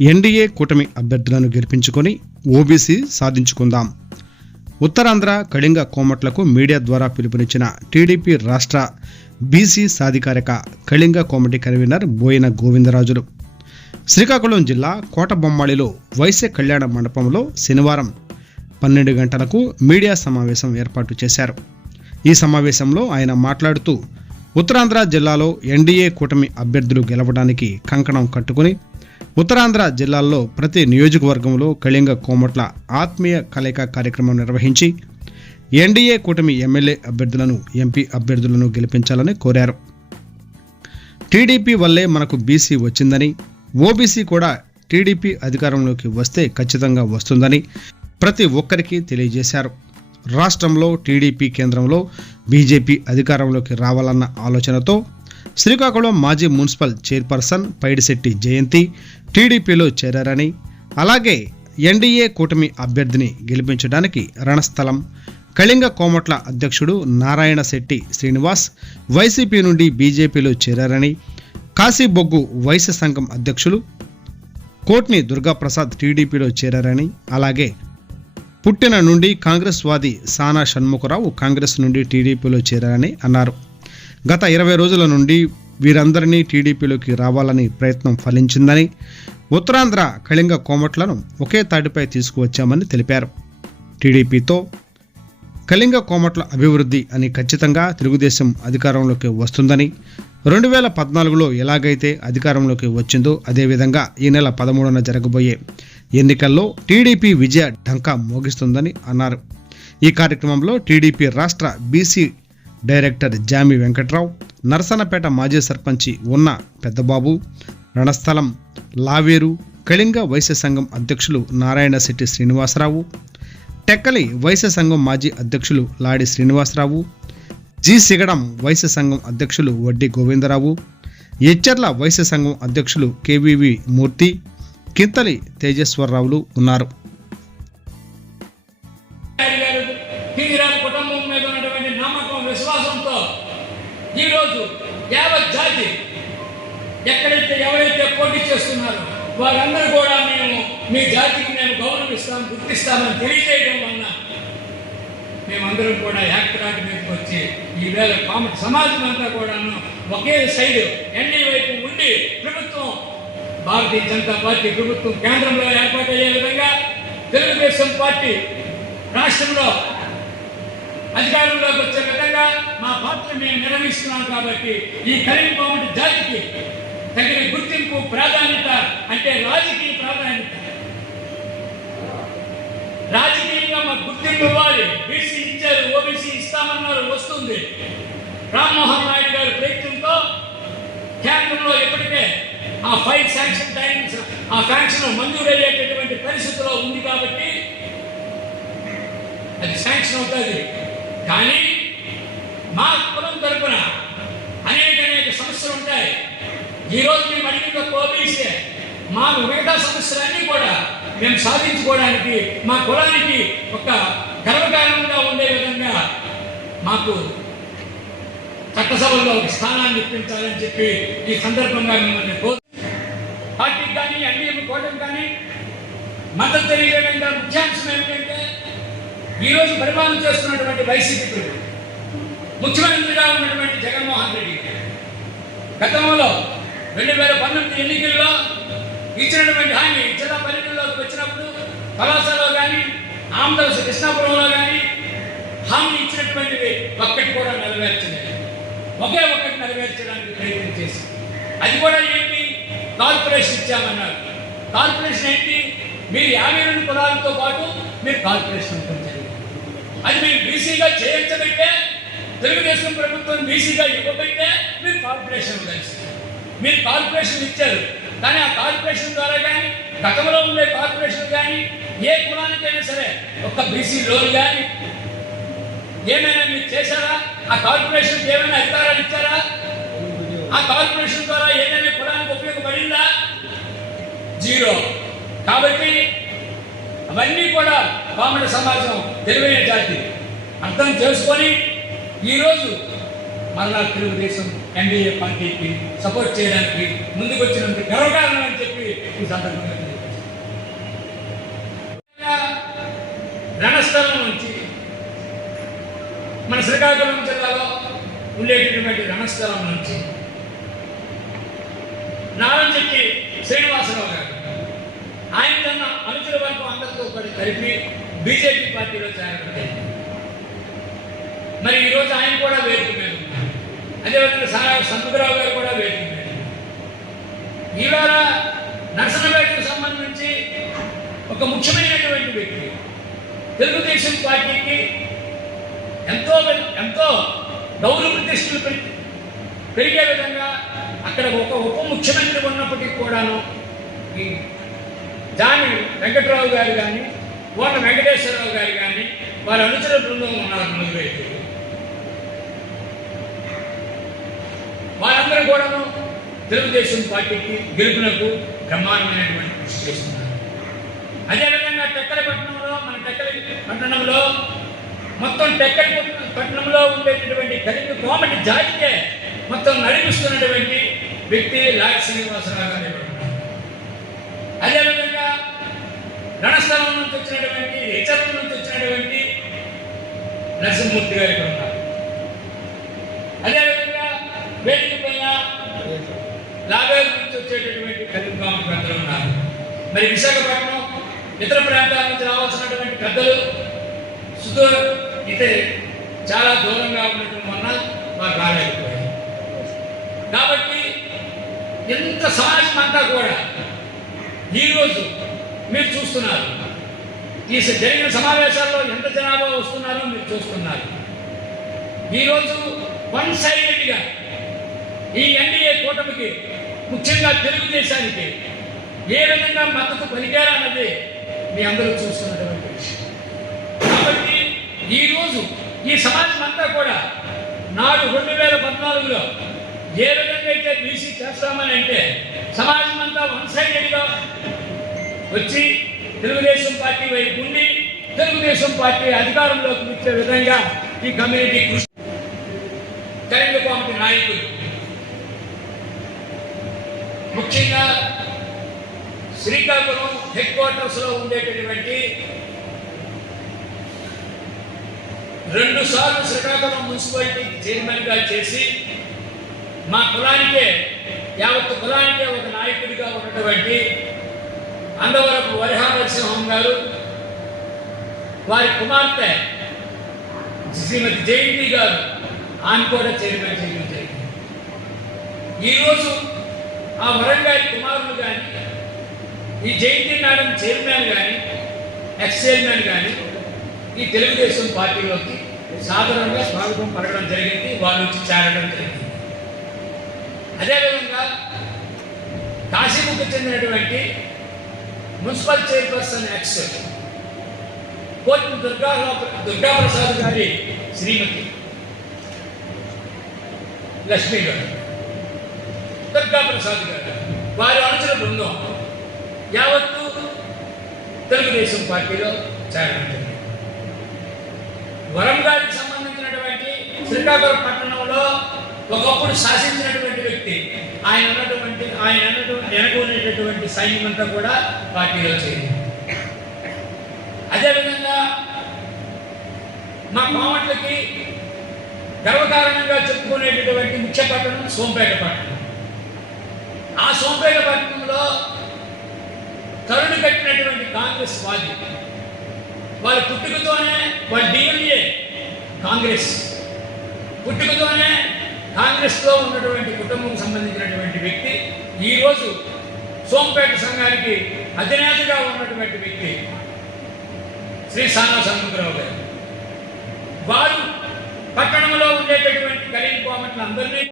NDA కూటమి అభ్యర్థులను గెలిపించుకొని ఓబీసీ సాధించుకుందాం. ఉత్తరాంధ్ర కళింగ కోమట్లకు మీడియా ద్వారా పిలుపునిచ్చిన టీడీపీ రాష్ట్ర బీసీ సాధికారిక కళింగ కోమటి కన్వీనర్ బోయిన గోవిందరాజులు. శ్రీకాకుళం జిల్లా కోటబొమ్మాళిలో వైశ్య కళ్యాణ మండపంలో శనివారం పన్నెండు గంటలకు మీడియా సమావేశం ఏర్పాటు చేశారు. ఈ సమావేశంలో ఆయన మాట్లాడుతూ ఉత్తరాంధ్ర జిల్లాలో ఎన్డీఏ కూటమి అభ్యర్థులు గెలవడానికి కంకణం కట్టుకుని ఉత్తరాంధ్ర జిల్లాల్లో ప్రతి నియోజకవర్గంలో కళింగ కోమట్ల ఆత్మీయ కలయిక కార్యక్రమం నిర్వహించి ఎన్డీఏ కూటమి ఎమ్మెల్యే అభ్యర్థులను ఎంపీ అభ్యర్థులను గెలిపించాలని కోరారు. టీడీపీ వల్లే మనకు బీసీ వచ్చిందని ఓబీసీ కూడా టీడీపీ అధికారంలోకి వస్తే ఖచ్చితంగా వస్తుందని ప్రతి ఒక్కరికి తెలియజేశారు. రాష్ట్రంలో టీడీపీ కేంద్రంలో బీజేపీ అధికారంలోకి రావాలన్న ఆలోచనతో శ్రీకాకుళం మాజీ మున్సిపల్ చైర్పర్సన్ పైడిశెట్టి జయంతి టీడీపీలో చేరారని అలాగే ఎన్డీఏ కూటమి అభ్యర్థిని గెలిపించడానికి రణస్థలం. కళింగ కోమట్ల అధ్యక్షుడు నారాయణ శెట్టి శ్రీనివాస్ వైసీపీ నుండి బీజేపీలో చేరారని కాశీబొగ్గు వైశ్య సంఘం అధ్యక్షులు కోట్ని దుర్గాప్రసాద్ టీడీపీలో చేరారని అలాగే పుట్టిన నుండి కాంగ్రెస్ వాది సానా షణ్ముఖరావు కాంగ్రెస్ నుండి టీడీపీలో చేరారని అన్నారు. గత ఇరవై రోజుల నుండి వీరందరినీ టీడీపీలోకి రావాలని ప్రయత్నం ఫలించిందని ఉత్తరాంధ్ర కళింగ కోమట్లను ఒకే తాటిపై తీసుకువచ్చామని తెలిపారు. టీడీపీతో కళింగ కోమట్ల అభివృద్ధి అని ఖచ్చితంగా తెలుగుదేశం అధికారంలోకి వస్తుందని రెండు వేల పద్నాలుగులో ఎలాగైతే అధికారంలోకి వచ్చిందో అదేవిధంగా ఈ నెల పదమూడున జరగబోయే ఎన్నికల్లో టీడీపీ విజయ ఢంకా మోగిస్తుందని అన్నారు. ఈ కార్యక్రమంలో టీడీపీ రాష్ట్ర బీసీ డైరెక్టర్ జామి వెంకట్రావు నరసనపేట మాజీ సర్పంచి ఉన్న పెద్దబాబు రణస్థలం లావేరు కళింగ వైశ్య సంఘం అధ్యక్షులు నారాయణ శెట్టి శ్రీనివాసరావు టెక్కలి వైశ్య సంఘం మాజీ అధ్యక్షులు లాడి శ్రీనివాసరావు జి సిగడం వైశ్య సంఘం అధ్యక్షులు వడ్డీ గోవిందరావు ఎచ్చర్ల వైశ్య సంఘం అధ్యక్షులు కేవీవి మూర్తి కింతలి తేజేశ్వరరావులు ఉన్నారు. గారి కుటుంబం మీద ఉన్నటువంటి నమ్మకం విశ్వాసంతో ఈరోజు యావత్ జాతి ఎక్కడైతే ఎవరైతే పోటీ చేస్తున్నారో వారందరూ కూడా మేము మీ జాతికి మేము గౌరవిస్తాం గుర్తిస్తామని తెలియజేయడం వలన మేమందరం కూడా యాక్టరాటి మీదకి వచ్చి ఈవేళ కామ సమాజం అంతా కూడాను ఒకే సైడ్ ఎన్డీ వైపు ఉండి ప్రభుత్వం భారతీయ జనతా పార్టీ ప్రభుత్వం కేంద్రంలో ఏర్పాటు అయ్యే విధంగా తెలుగుదేశం పార్టీ రాష్ట్రంలో అధికారంలోకి వచ్చే విధంగా మా పాత్ర మేము నిర్వహిస్తున్నాం కాబట్టి ఈ కలిగిపోమటి జాతికి తగిన గుర్తింపు ప్రాధాన్యత అంటే రాజకీయ ప్రాధాన్యత. రాజకీయంగా మాకు గుర్తింపు ఇవ్వాలి. బీసీ ఇచ్చారు ఓబీసీ ఇస్తామన్నారు వస్తుంది. రామ్మోహన్ నాయుడు గారి ప్రయత్నంతో కేంద్రంలో ఇప్పటికే ఆ ఫైవ్ శాంక్షన్ టైం ఆ శాంక్షన్ మంజూరయ్యేటటువంటి పరిస్థితిలో ఉంది కాబట్టి అది శాంక్షన్ అవుతుంది. కానీ మా కులం తరపున అనేక అనేక సమస్యలు ఉంటాయి. ఈరోజు మేము అడిగిన ఓబీసీ మా మిగతా సమస్యలన్నీ కూడా మేము సాధించుకోవడానికి మా కులానికి ఒక గర్వకారణంగా ఉండే విధంగా మాకు చట్టసభలో ఒక స్థానాన్ని ఇప్పించాలని చెప్పి ఈ సందర్భంగా మిమ్మల్ని కోరు పార్టీకి కానీ ఎన్డీఎం కోటం కానీ మద్దతు తెలియజేయడం ముఖ్యాంశం ఏమిటి ఈరోజు పరిపాలన చేస్తున్నటువంటి వైసీపీ ముఖ్యమంత్రిగా ఉన్నటువంటి జగన్మోహన్ రెడ్డి గతంలో రెండు వేల పంతొమ్మిది ఎన్నికల్లో ఇచ్చినటువంటి హామీ జిల్లా పరిధిలోకి వచ్చినప్పుడు కళాశాలలో కానీ ఆంధ్రప్రదేశ్ కృష్ణాపురంలో కానీ హామీ ఇచ్చినటువంటివి ఒక్కటి కూడా నెరవేర్చలేదు. ఒకే ఒక్కటి నెరవేర్చడానికి ప్రయత్నం చేసి అది కూడా ఏంటి? కార్పొరేషన్ ఇచ్చామన్నారు. కార్పొరేషన్ ఏంటి? మీరు యాభై రెండు కులాలతో పాటు మీరు కార్పొరేషన్ అది మీరు బీసీగా చేయించబట్టే తెలుగుదేశం ప్రభుత్వం బీసీగా ఇవ్వబట్టే మీరు కార్పొరేషన్ కలిసి మీరు కార్పొరేషన్ ఇచ్చారు. కానీ ఆ కార్పొరేషన్ ద్వారా కానీ గతంలో ఉండే కార్పొరేషన్ కానీ ఏ కులానికైనా సరే ఒక్క బీసీ లోన్ కానీ ఏమైనా మీరు చేశారా? ఆ కార్పొరేషన్ ఏమైనా అధికారాలు ఇచ్చారా? ఆ కార్పొరేషన్ ద్వారా ఏదైనా కులానికి ఉపయోగపడిందా? జీరో. కాబట్టి అవన్నీ కూడా పామడ సమాజం తెలివైన జాతి. అర్థం చేసుకొని ఈరోజు మరలా తెలుగుదేశం ఎన్డీఏ పార్టీకి సపోర్ట్ చేయడానికి ముందుకు వచ్చినంత గర్వకారణం అని చెప్పి ఈ సందర్భంగా రణస్థలం నుంచి మన శ్రీకాకుళం జిల్లాలో ఉండేటటువంటి రణస్థలం నుంచి నారంచెట్టి శ్రీనివాసరావు గారు. ఆయన తన అనుచుల వర్గం అందరితో కలిపి బీజేపీ పార్టీలో చేరడం మరి ఈరోజు ఆయన కూడా వేదిక మీద ఉన్నారు అదేవిధంగా సారా సంతురావు గారు కూడా వేదిక మీద ఉన్నారు. ఇవాళ సంబంధించి ఒక ముఖ్యమైనటువంటి వ్యక్తి తెలుగుదేశం పార్టీకి ఎంతో ఎంతో గౌరవ ప్రతిష్టలు పెరిగే విధంగా అక్కడ ఒక ఉప ముఖ్యమంత్రి ఉన్నప్పటికీ కూడాను ఈ దాని వెంకట్రావు గారు కానీ కోట వెంకటేశ్వరరావు గారు కానీ వారి అనుచర బృందం ఉన్నారు నలుగురు వ్యక్తులు వారందరూ కూడాను తెలుగుదేశం పార్టీకి గెలుపునకు బ్రహ్మాండమైనటువంటి కృషి చేస్తున్నారు. అదేవిధంగా టెక్కల పట్టణంలో మన టెక్కల పట్టణంలో మొత్తం టెక్కలి పట్టణంలో ఉండేటటువంటి కలిపి కోమటి జాతికే మొత్తం నడిపిస్తున్నటువంటి వ్యక్తి లాక్ శ్రీనివాసరావు గారు అదేవిధంగా రణస్థలం నుంచి వచ్చినటువంటి ఇతరుల నుంచి వచ్చినటువంటి నరసింహమూర్తి గారు ఇక్కడ ఉన్నారు. అదేవిధంగా వేదిక పైన లావేరు నుంచి వచ్చేటటువంటి కలిపి పెద్దలు ఉన్నారు. మరి విశాఖపట్నం ఇతర ప్రాంతాల నుంచి రావాల్సినటువంటి పెద్దలు సుదూర ఇతే చాలా దూరంగా ఉండటం వలన వారు రాలేకపోయారు కాబట్టి ఎంత సమాజం అంతా కూడా ఈరోజు మీరు చూస్తున్నారు. ఈ జరిగిన సమావేశాల్లో ఎంత జనాభా వస్తున్నారో మీరు చూస్తున్నారు. ఈరోజు వన్ సైడెడ్గా ఈ ఎన్డీఏ కూటమికి ముఖ్యంగా తెలుగుదేశానికి ఏ విధంగా మద్దతు పలికారన్నది మీ అందరూ చూస్తున్నటువంటి విషయం. కాబట్టి ఈరోజు ఈ సమాజం అంతా కూడా నాడు రెండు వేల పద్నాలుగులో ఏ విధంగా అయితే బీసీ చేస్తామని అంటే సమాజం అంతా వన్ సైడెడ్గా వచ్చి తెలుగుదేశం పార్టీ వైపు ఉండి తెలుగుదేశం పార్టీ అధికారంలోకి వచ్చే విధంగా ఈ కమ్యూనిటీ కృషి కరెంటు పార్టీ నాయకులు ముఖ్యంగా శ్రీకాకుళం హెడ్ క్వార్టర్స్లో ఉండేటటువంటి రెండు సార్లు శ్రీకాకుళం మున్సిపాలిటీ చైర్మన్గా చేసి మా కులానికే యావత్ కులానికే ఒక నాయకుడిగా ఉన్నటువంటి అందవరపు వరిహా నరసింహం గారు వారి కుమార్తె శ్రీమతి జయంతి గారు ఆమె కూడా చైర్మన్ చేయడం జరిగింది. ఈరోజు ఆ వరంగారి కుమారులు కానీ ఈ జయంతి మేడం చైర్మన్ కానీ ఎక్స్ చైర్మన్ కానీ ఈ తెలుగుదేశం పార్టీలోకి సాధారణంగా స్వాగతం పడడం జరిగింది వాళ్ళు వచ్చి చేరడం జరిగింది. అదేవిధంగా కాశీముఖకు చెందినటువంటి మున్సిపల్ చైర్పర్సన్ యాక్సెప్ట్. కోటి దుర్గా దుర్గాప్రసాద్ గారి శ్రీమతి. లక్ష్మీ గారు దుర్గాప్రసాద్ గారు. వారి అనుచర బృందం యావత్తు తెలుగుదేశం పార్టీలో చేరడం జరిగింది వరం గారికి సంబంధించినటువంటి శ్రీకాకుళం పట్టణంలో ఒకప్పుడు శాసించినటువంటి వ్యక్తి ఆయన ఉన్నటువంటి ఆయన అన్నటువంటి సైన్యం అంతా కూడా పార్టీలో చేరింది. అదేవిధంగా మా మామట్లకి గర్వకారణంగా చెప్పుకునేటటువంటి ముఖ్య పట్టణం సోంపేట పట్టణం. ఆ సోంపేట పట్టణంలో తరుణి కట్టినటువంటి కాంగ్రెస్ వాది వాళ్ళ పుట్టుకతోనే వాళ్ళ డిఎన్ఏ కాంగ్రెస్ పుట్టుకతోనే కాంగ్రెస్లో ఉన్నటువంటి కుటుంబం సంబంధించినటువంటి వ్యక్తి ఈరోజు సోంపేట సంఘానికి అధినేతగా ఉన్నటువంటి వ్యక్తి శ్రీ సానా సముద్రరావు గారు. వారు పట్టణంలో ఉండేటటువంటి కలిగిపోమట్లు అందరినీ